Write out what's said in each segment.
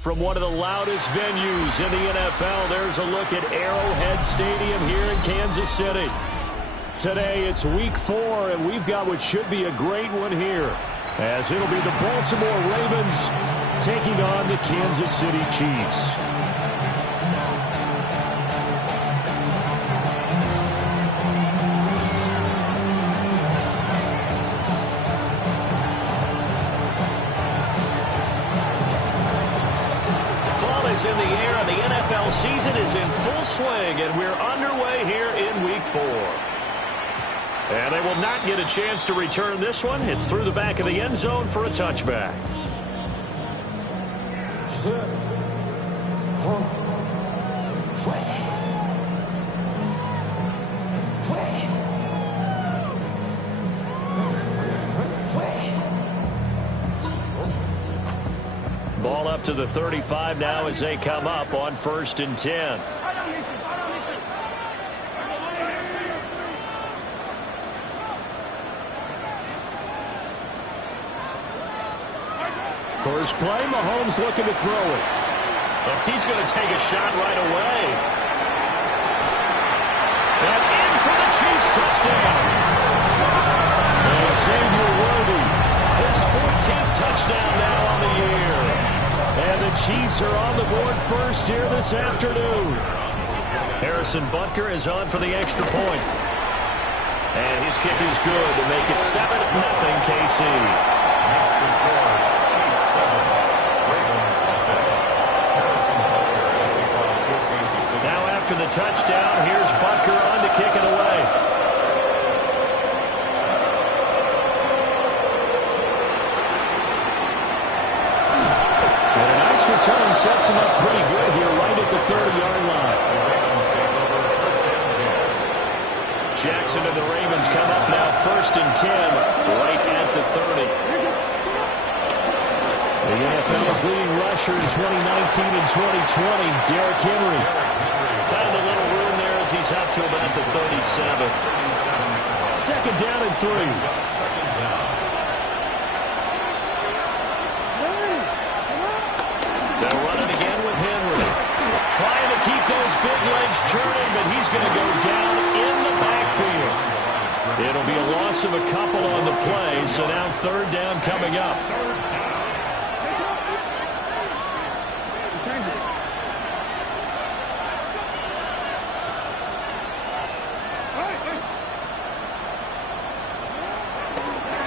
From one of the loudest venues in the NFL, there's a look at Arrowhead Stadium here in Kansas City. Today, it's Week 4, and we've got what should be a great one here, as it'll be the Baltimore Ravens taking on the Kansas City Chiefs. In the air, and the NFL season is in full swing, and we're underway here in Week 4. And they will not get a chance to return this one. It's through the back of the end zone for a touchback. Ball up to the 35 now as they come up on 1st and 10. First play, Mahomes looking to throw it. And he's going to take a shot right away. And in for the Chiefs touchdown. And Xavier Worthy, his 14th touchdown now on the year. And the Chiefs are on the board first here this afternoon. Harrison Butker is on for the extra point. And his kick is good to make it 7-0 KC. Next is score, Chiefs 7, Ravens 7. Harrison Butker, now after the touchdown, here's Butker on to kick it away. Return sets him up pretty good here right at the 30-yard line. Jackson and the Ravens come up now 1st and 10 right at the 30. The NFL's leading rusher in 2019 and 2020, Derrick Henry. Found a little room there as he's up to about the 37. 2nd down and 3. Trying to keep those big legs churning, but he's going to go down in the backfield. It'll be a loss of a couple on the play, so now 3rd down coming up.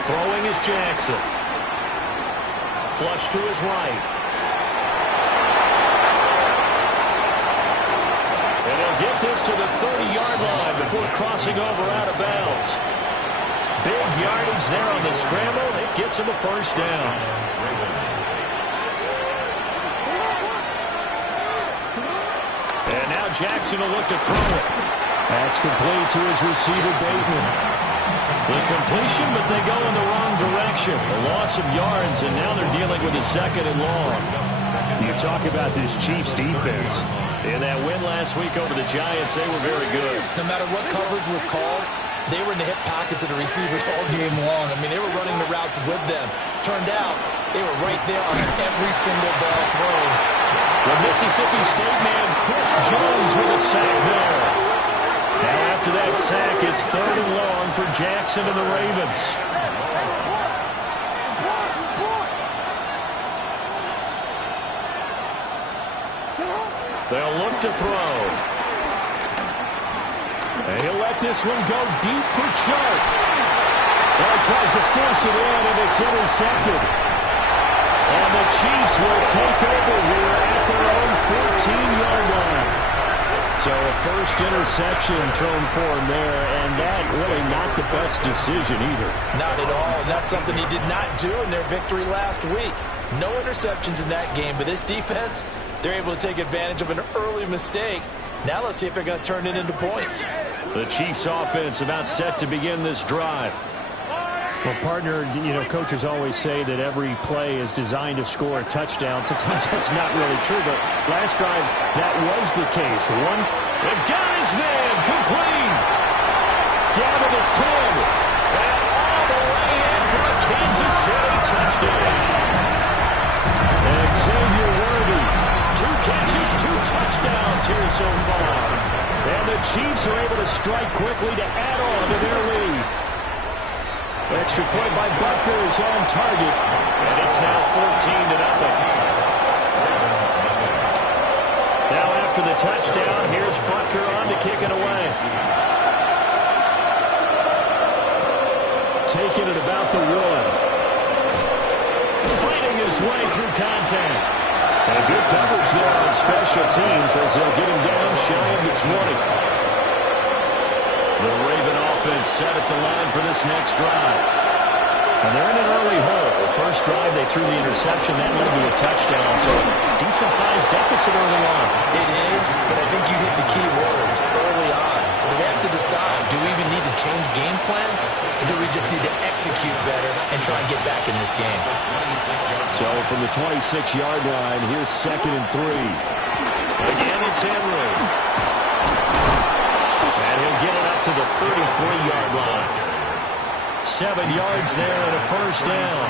Throwing is Jackson. Flush to his right. Get this to the 30-yard line before crossing over out of bounds. Big yardage there on the scramble. It gets him a 1st down. And now Jackson will look to throw it. That's complete to his receiver, Bateman. The completion, but they go in the wrong direction. A loss of yards, and now they're dealing with a 2nd and long. You talk about this Chiefs defense. In that win last week over the Giants, they were very good. No matter what coverage was called, they were in the hip pockets of the receivers all game long. I mean, they were running the routes with them. Turned out, they were right there on every single ball thrown. The Mississippi State man, Chris Jones, with a sack there. Now after that sack, it's 3rd and long for Jackson and the Ravens. They'll look to throw. And he'll let this one go deep for Chark. Well, he tries to force it in, and it's intercepted. And the Chiefs will take over here at their own 14-yard line. So a first interception thrown for him there, and that really not the best decision either. Not at all. And that's something he did not do in their victory last week. No interceptions in that game, but this defense, they're able to take advantage of an early mistake. Now let's see if they're going to turn it into points. The Chiefs offense about set to begin this drive. Well, partner, you know, coaches always say that every play is designed to score a touchdown. Sometimes that's not really true, but last drive, that was the case. They got his man complete. Down to the 10. And all the way in for a Kansas City touchdown. And Xavier Worthy 2 catches, 2 touchdowns here so far. And the Chiefs are able to strike quickly to add on to their lead. Extra point by Butker is on target. And it's now 14-0. Now after the touchdown, here's Butker on to kick it away. Taking it about the 1. Fighting his way through contact. And good coverage there on special teams as they'll get him down shy of the 20. The Raven offense set at the line for this next drive. And they're in an early hole. The first drive, they threw the interception. That led to a touchdown. So decent-sized deficit early on. It is, but I think you hit the key words early on. So they have to decide, do we even need to change game plan? Or do we just need to execute better and try and get back in this game? So from the 26-yard line, here's 2nd and 3. Again, it's Henry. And he'll get it up to the 33-yard line. 7 yards there and a first down.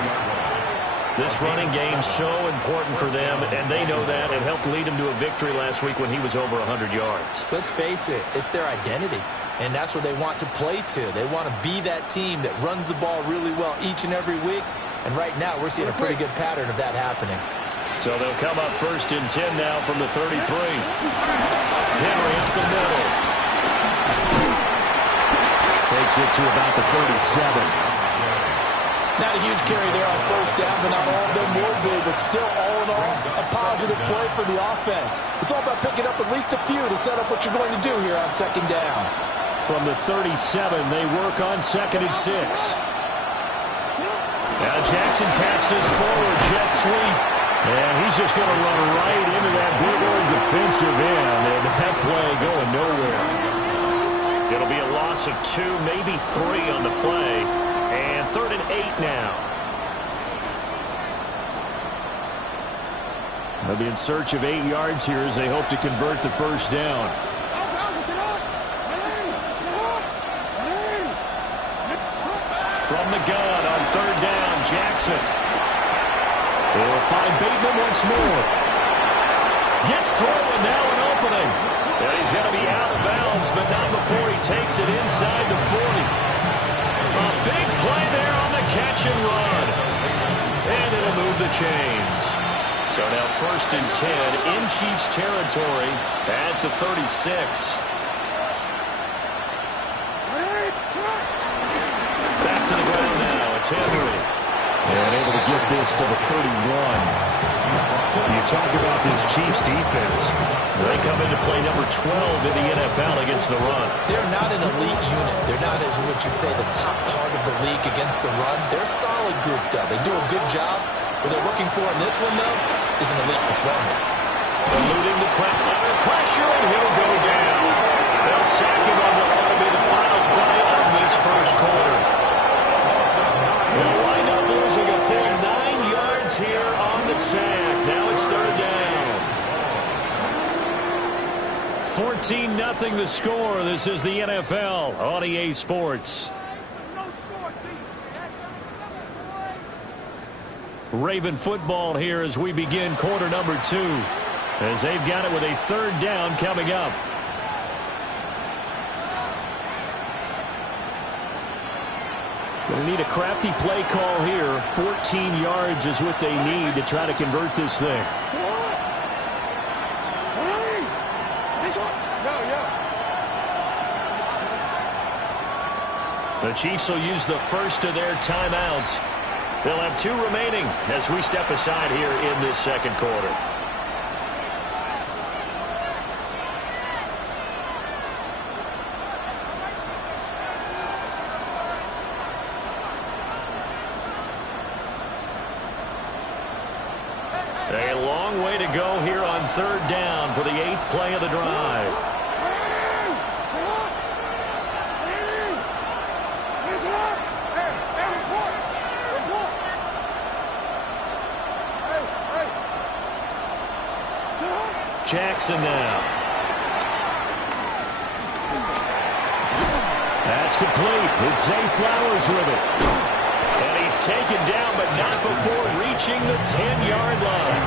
This running game's so important for them, and they know that. It helped lead them to a victory last week when he was over 100 yards. Let's face it, it's their identity, and that's what they want to play to. They want to be that team that runs the ball really well each and every week, and right now we're seeing a pretty good pattern of that happening. So they'll come up 1st and 10 now from the 33. Henry up the middle. Takes it to about the 37. Not a huge carry there on first down, but not all of them will be. But still, all in all, a positive play for the offense. It's all about picking up at least a few to set up what you're going to do here on 2nd down. From the 37, they work on 2nd and 6. Now Jackson taps this forward, jet sweep. And he's just going to run right into that big old defensive end. And that play going nowhere. It'll be a loss of 2, maybe 3 on the play. And 3rd and 8 now. They'll be in search of 8 yards here as they hope to convert the first down. From the gun on 3rd down, Jackson. They'll find Bateman once more. Gets through and now an opening. And he's going to be out of bounds, but not before he takes it inside the 40. A big play there on the catch and run. And it'll move the chains. So now 1st and 10 in Chiefs territory at the 36. Back to the ground now. It's Henry. And able to get this to the 31. You talk about this Chiefs defense. They come into play number 12 in the NFL against the run. They're not an elite unit. They're not, as what you'd say, the top part of the league against the run. They're a solid group, though. They do a good job. What they're looking for in this one, though, is an elite performance. Eluding the under pressure, and he'll go down. They'll sack him on what ought to be the final play of this first quarter. They'll wind up losing a full 9 yards here on the sack. Now it's 3rd down. 14-0 the score. This is the NFL on EA Sports. Raven football here as we begin quarter number 2. As they've got it with a 3rd down coming up. Going to need a crafty play call here. 14 yards is what they need to try to convert this thing. The Chiefs will use the first of their timeouts. They'll have 2 remaining as we step aside here in this second quarter. A long way to go here on 3rd down for the 8th play of the drive. Jackson now. That's complete. It's Zay Flowers with it. And he's taken down, but not before reaching the 10-yard line.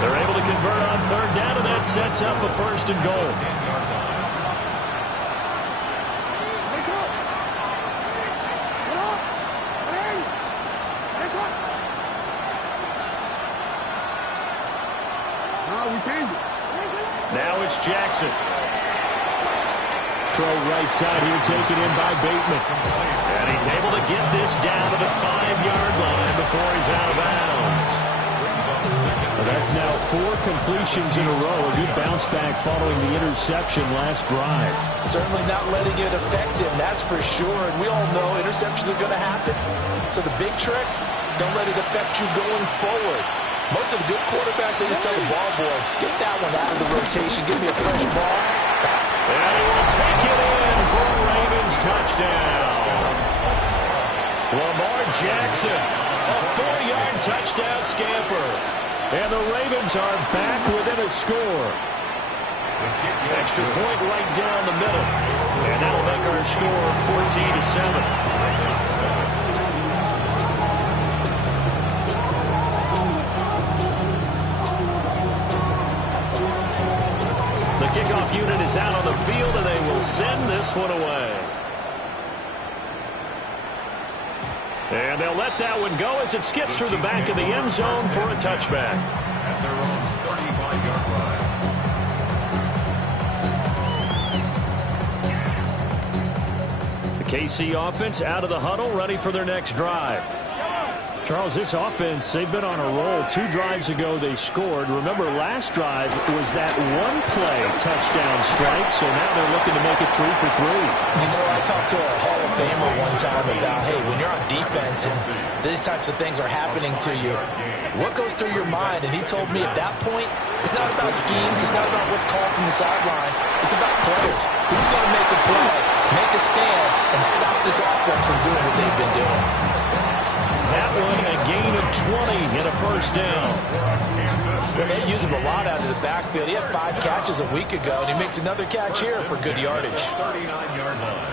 They're able to convert on third down, and that sets up a first and goal. Now it's Jackson. Throw right side here, taken in by Bateman. And he's able to get this down to the 5-yard line before he's out of bounds. Well, that's now 4 completions in a row. A good bounce back following the interception last drive. Certainly not letting it affect him, that's for sure. And we all know interceptions are going to happen. So the big trick, don't let it affect you going forward. Most of the good quarterbacks, they just tell the ball boy, get that one out of the rotation, give me a fresh ball. And he will take it in for a Ravens touchdown. Lamar Jackson, a 4-yard touchdown scamper. And the Ravens are back within a score. Extra point right down the middle. And that'll make our score 14-7. The kickoff unit is out on the field, and they will send this one away. And they'll let that one go as it skips through the back of the end zone for a touchback. At their own 35-yard line. The KC offense out of the huddle, ready for their next drive. Charles, this offense, they've been on a roll. 2 drives ago, they scored. Remember, last drive was that one-play touchdown strike, so now they're looking to make it 3 for 3. You know, I talked to a Hall of Famer one time about, hey, when you're on defense and these types of things are happening to you, what goes through your mind? And he told me at that point, it's not about schemes, it's not about what's called from the sideline, it's about players. Who's going to make a play, make a stand, and stop this offense from doing what they've been doing? That one, a gain of 20 and a first down. Well, they use him a lot out of the backfield. He had 5 catches a week ago, and he makes another catch here for good yardage. 39-yard line.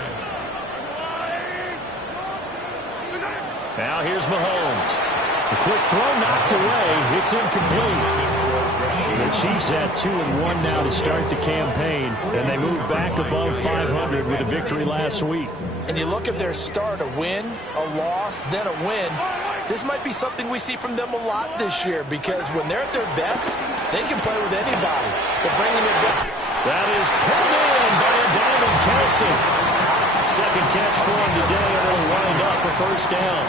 Now here's Mahomes. A quick throw knocked away. It's incomplete. The Chiefs at 2-1 now to start the campaign, and they move back above 500 with a victory last week. And you look at their start, a win, a loss, then a win. This might be something we see from them a lot this year, because when they're at their best, they can play with anybody. They're bringing it back. That is pulled in by a Diamond Kelsey. Second catch for him today, and it'll wind up a first down.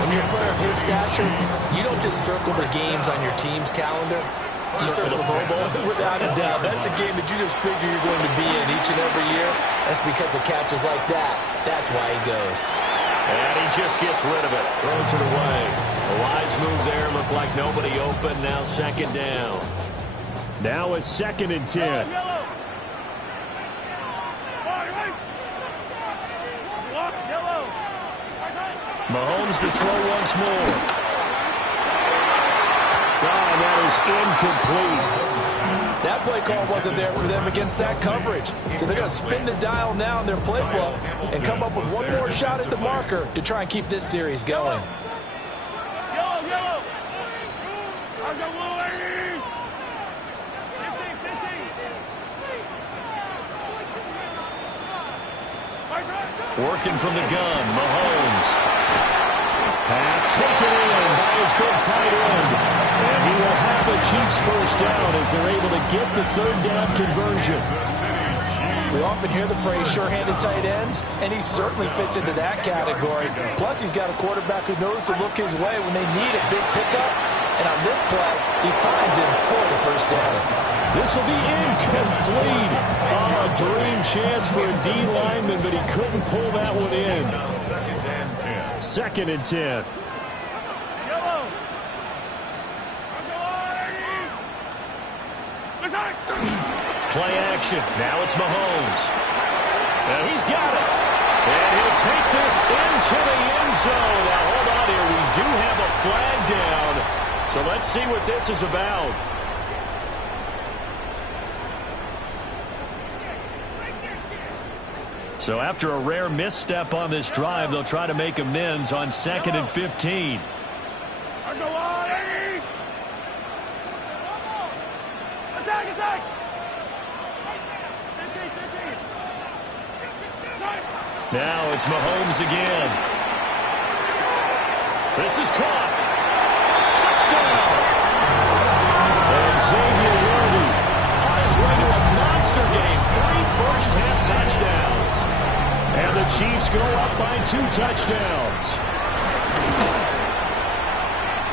When you're a player of his stature, you don't just circle the games on your team's calendar. You circle the Pro Bowl without a doubt. That's a game that you just figure you're going to be in each and every year. That's because of catches like that. That's why he goes. And he just gets rid of it. Throws it away. A wise move there. Looked like nobody open. Now second down. Now a 2nd and 10. Mahomes to throw once more. That is incomplete. That play call wasn't there for them against that coverage. So they're going to spin the dial now in their playbook and come up with one more shot at the marker to try and keep this series going. Working from the gun, Mahomes. Pass taken in by his big tight end. And he will have the Chiefs first down as they're able to get the third down conversion. We often hear the phrase sure-handed tight ends, and he certainly fits into that category. Plus, he's got a quarterback who knows to look his way when they need a big pickup. And on this play, he finds him for the first down. This will be incomplete. Oh, a dream chance for a D lineman, but he couldn't pull that one in. 2nd and 10. Play action. Now it's Mahomes. And he's got it. And he'll take this into the end zone. Now, hold on here. We do have a flag down. So let's see what this is about. So after a rare misstep on this drive, they'll try to make amends on 2nd and 15. Now it's Mahomes again. This is caught. Touchdown! And Xavier Worthy on his way to a monster game. 3 first-half touchdowns. And the Chiefs go up by 2 touchdowns.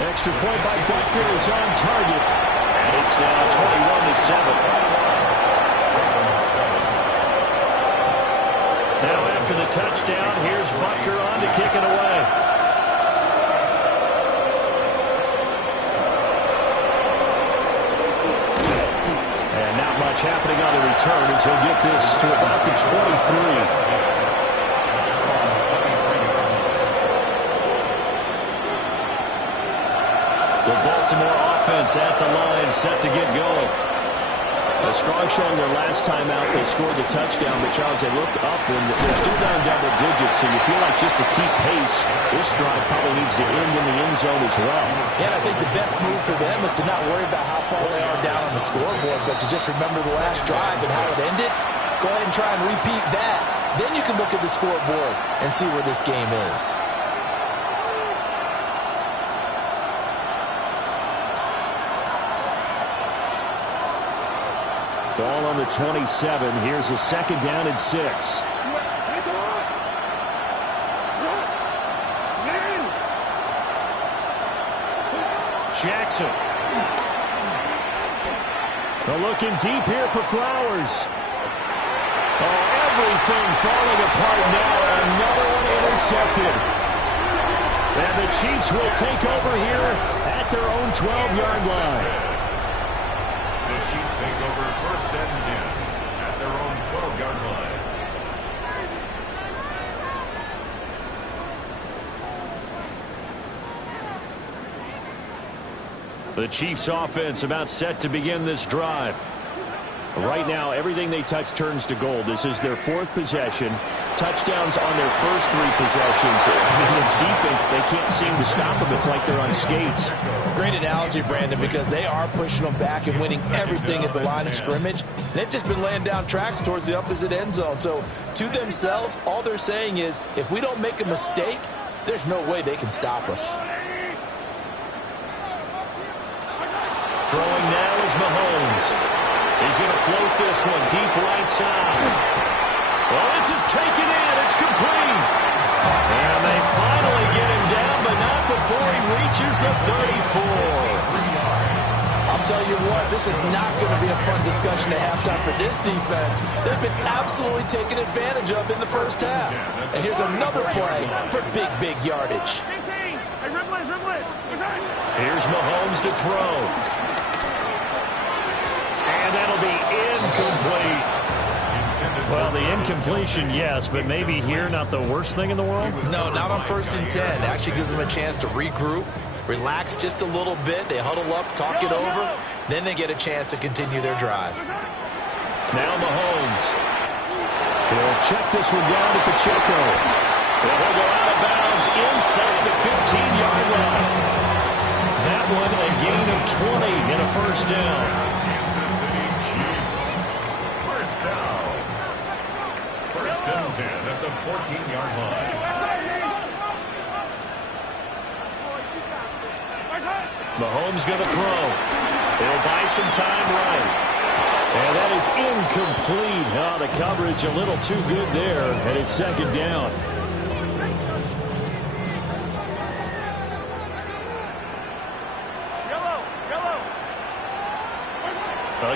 Extra point by Butker is on target. And it's now 21-7. Now after the touchdown, here's Butker on to kick it away. And not much happening on the return as he'll get this to about the 23. The Baltimore offense at the line, set to get going. A strong showing their last time out. They scored the touchdown, but Charles, they looked up when they're still down double digits, so you feel like just to keep pace, this drive probably needs to end in the end zone as well. Yeah, I think the best move for them is to not worry about how far they are down on the scoreboard, but to just remember the last drive and how it ended. Go ahead and try and repeat that. Then you can look at the scoreboard and see where this game is. Ball on the 27. Here's a 2nd down and 6. Jackson. They're looking deep here for Flowers. Oh, everything falling apart now. Another one intercepted. And the Chiefs will take over here at their own 12-yard line. The Chiefs take over 1st and 10 at their own 12-yard line. The Chiefs offense about set to begin this drive. Right now, everything they touch turns to gold. This is their 4th possession. Touchdowns on their first 3 possessions. In this defense, they can't seem to stop them. It's like they're on skates. Great analogy, Brandon, because they are pushing them back and winning everything at the line of scrimmage. They've just been laying down tracks towards the opposite end zone. So to themselves, all they're saying is, if we don't make a mistake, there's no way they can stop us. Throwing now is Mahomes. He's going to float this one deep right side. Well, this is taken in. It's complete. And they finally get him down, but not before he reaches the 34. I'll tell you what, this is not going to be a fun discussion at halftime for this defense. They've been absolutely taken advantage of in the first half. And here's another play for big, big yardage. Here's Mahomes to throw. And that'll be incomplete. Well, the incompletion, yes, but maybe here not the worst thing in the world? No, not on 1st and 10. It actually gives them a chance to regroup, relax just a little bit. They huddle up, talk it over. Then they get a chance to continue their drive. Now Mahomes. He'll check this one down to Pacheco. He'll go out of bounds inside the 15-yard line. That one a gain of 20 and a 1st down. Down 10 at the 14-yard line. Mahomes going to throw. He'll buy some time right. And that is incomplete. Oh, the coverage a little too good there, and it's 2nd down.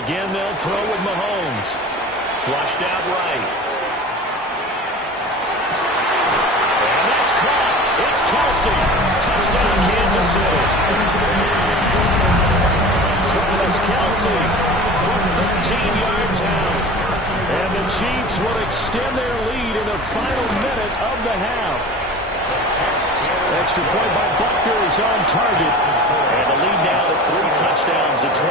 Again, they'll throw with Mahomes. Flushed out right. It's Kelsey. Touchdown, Kansas City. Travis Kelsey from 13 yards out. And the Chiefs will extend their lead in the final minute of the half. Extra point by Butker is on target. And the lead now to 3 touchdowns at 21.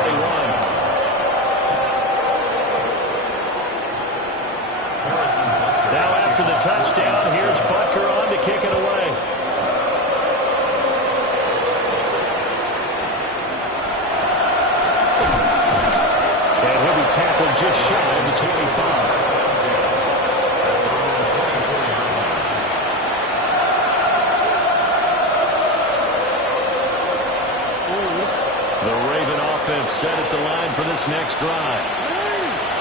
Now after the touchdown, here's Butker on to kick it away. Tackled just shy of the 25. set at the line for this next drive.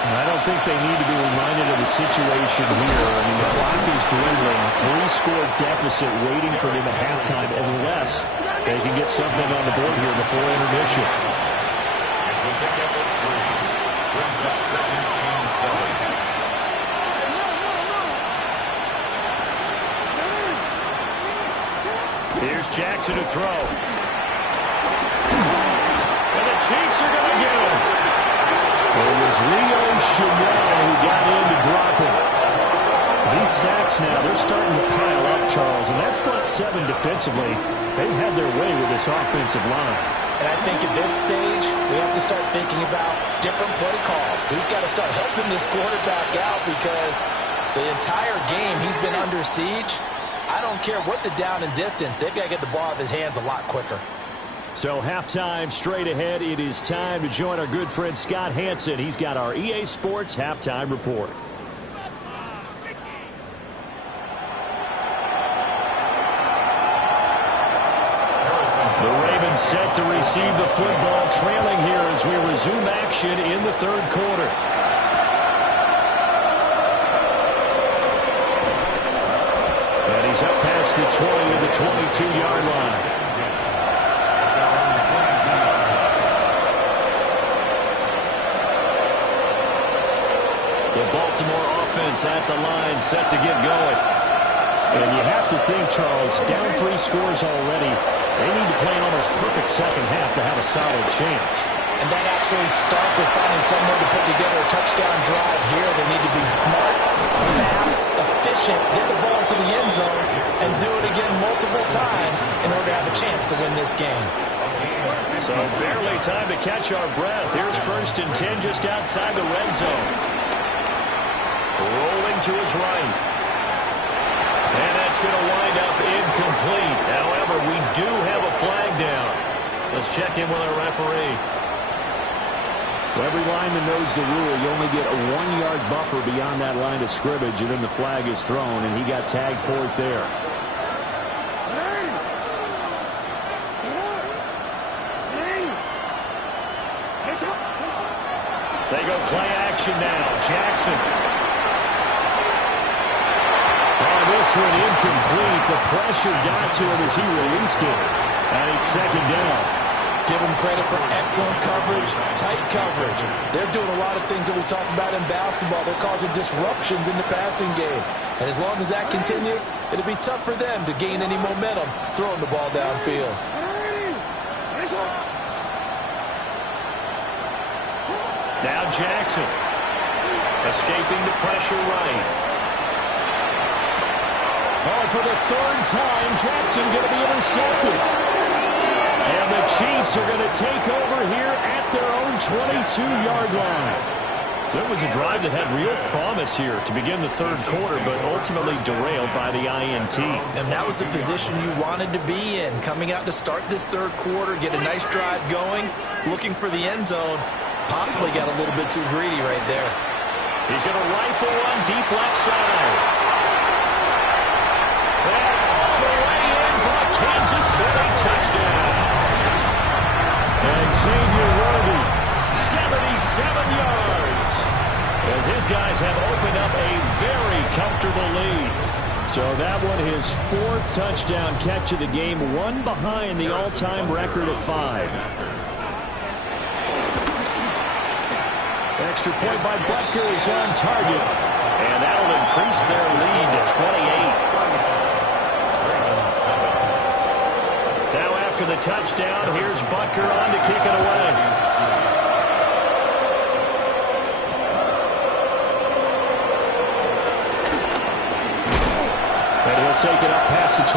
I don't think they need to be reminded of the situation here. I mean, the clock is dwindling. 3-score deficit waiting for them at halftime unless they can get something on the board here before intermission. It's a pickup of 3. Brings up 17-7. Here's Jackson to throw. And the Chiefs are going to get him. It was Leo Chenal who got in to drop him. These sacks now, they're starting to pile up, Charles. And that front seven defensively, they've had their way with this offensive line. And I think at this stage, we have to start thinking about different play calls. We've got to start helping this quarterback out because the entire game he's been under siege. I don't care what the down and distance. They've got to get the ball out of his hands a lot quicker. So halftime straight ahead. It is time to join our good friend Scott Hansen. He's got our EA Sports halftime report. The Ravens set to receive the football, trailing here as we resume action in the third quarter. And he's up past the 20 to the 22-yard line. The Baltimore offense at the line, set to get going. And you have to think, Charles, down 3 scores already. They need to play an almost perfect second half to have a solid chance. And that absolutely starts with finding some way to put together a touchdown drive here. They need to be smart, fast, efficient, get the ball to the end zone, and do it again multiple times in order to have a chance to win this game. So barely time to catch our breath. Here's 1st and 10 just outside the red zone. Rolling to his right. And that's going to wind up incomplete. However, we do have a flag down. Let's check in with our referee. Well, every lineman knows the rule. You only get a 1-yard buffer beyond that line of scrimmage, and then the flag is thrown, and he got tagged for it there. They go play action now. Jackson. This one incomplete. The pressure got to him as he released it. And it's 2nd down. Give them credit for excellent coverage, tight coverage. They're doing a lot of things that we talk about in basketball. They're causing disruptions in the passing game. And as long as that continues, it'll be tough for them to gain any momentum throwing the ball downfield. Now Jackson. Escaping the pressure right. Oh, for the 3rd time, Jackson going to be intercepted. And the Chiefs are going to take over here at their own 22-yard line. So it was a drive that had real promise here to begin the third quarter, but ultimately derailed by the INT. And that was the position you wanted to be in, coming out to start this third quarter, get a nice drive going, looking for the end zone. Possibly got a little bit too greedy right there. He's going to rifle one deep left side. Kansas City touchdown. And Xavier Worthy, 77 yards. As his guys have opened up a very comfortable lead. So that one, his 4th touchdown catch of the game, one behind the all-time record of 5. Extra point by Butker is on target. And that'll increase their lead to 28. After the touchdown, here's Butker on to kick it away. And he'll take it up past the